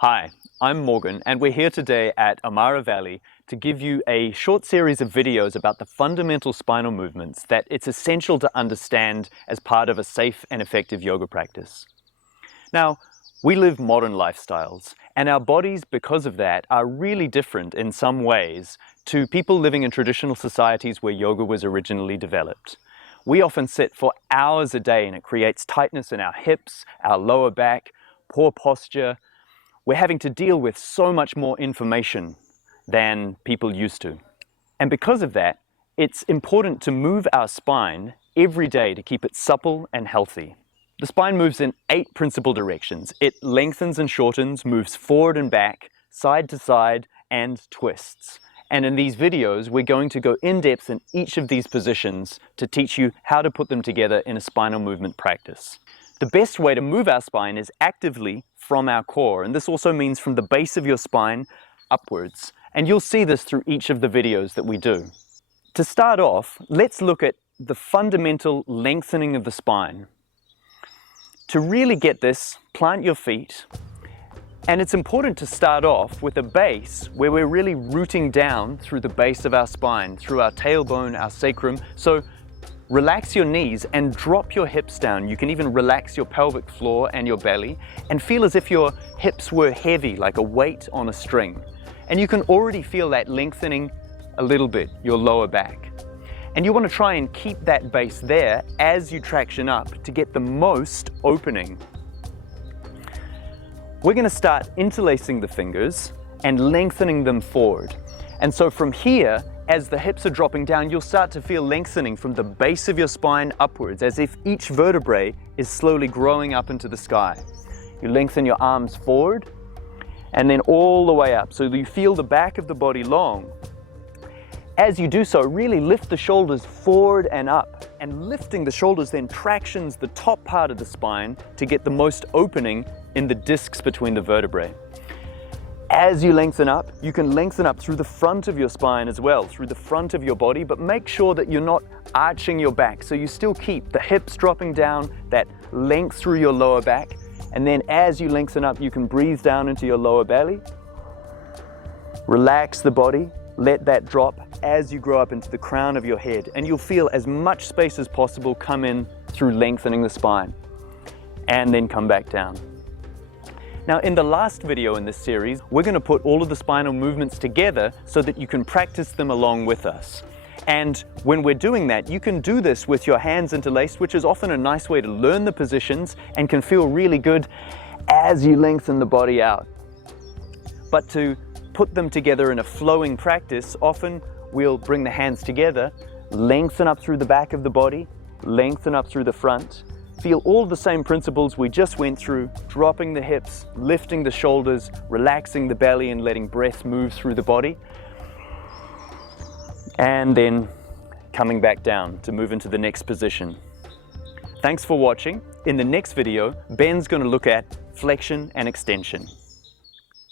Hi, I'm Morgan and we're here today at Amara Valley to give you a short series of videos about the fundamental spinal movements that it's essential to understand as part of a safe and effective yoga practice. Now, we live modern lifestyles and our bodies, because of that, are really different in some ways to people living in traditional societies where yoga was originally developed. We often sit for hours a day and it creates tightness in our hips, our lower back, poor posture. We're having to deal with so much more information than people used to. And because of that, it's important to move our spine every day to keep it supple and healthy. The spine moves in 8 principal directions. It lengthens and shortens, moves forward and back, side to side, and twists. And in these videos, we're going to go in depth in each of these positions to teach you how to put them together in a spinal movement practice. The best way to move our spine is actively from our core, and this also means from the base of your spine upwards. And you'll see this through each of the videos that we do. To start off, let's look at the fundamental lengthening of the spine. To really get this, plant your feet. And it's important to start off with a base where we're really rooting down through the base of our spine, through our tailbone, our sacrum. So relax your knees and drop your hips down. You can even relax your pelvic floor and your belly and feel as if your hips were heavy, like a weight on a string. And you can already feel that lengthening a little bit, your lower back. And you want to try and keep that base there as you traction up to get the most opening. We're going to start interlacing the fingers and lengthening them forward. And so from here, as the hips are dropping down, you'll start to feel lengthening from the base of your spine upwards, as if each vertebrae is slowly growing up into the sky. You lengthen your arms forward and then all the way up, so you feel the back of the body long. As you do so, really lift the shoulders forward and up, and lifting the shoulders then tractions the top part of the spine to get the most opening in the discs between the vertebrae. As you lengthen up, you can lengthen up through the front of your spine as well, through the front of your body, but make sure that you're not arching your back, so you still keep the hips dropping down, that length through your lower back, and then as you lengthen up, you can breathe down into your lower belly. Relax the body, let that drop as you grow up into the crown of your head, and you'll feel as much space as possible come in through lengthening the spine, and then come back down. Now, in the last video in this series, we're going to put all of the spinal movements together so that you can practice them along with us. And when we're doing that, you can do this with your hands interlaced, which is often a nice way to learn the positions and can feel really good as you lengthen the body out. But to put them together in a flowing practice, often we'll bring the hands together, lengthen up through the back of the body, lengthen up through the front. Feel all the same principles we just went through, dropping the hips, lifting the shoulders, relaxing the belly and letting breath move through the body. And then coming back down to move into the next position. Thanks for watching. In the next video, Ben's going to look at flexion and extension.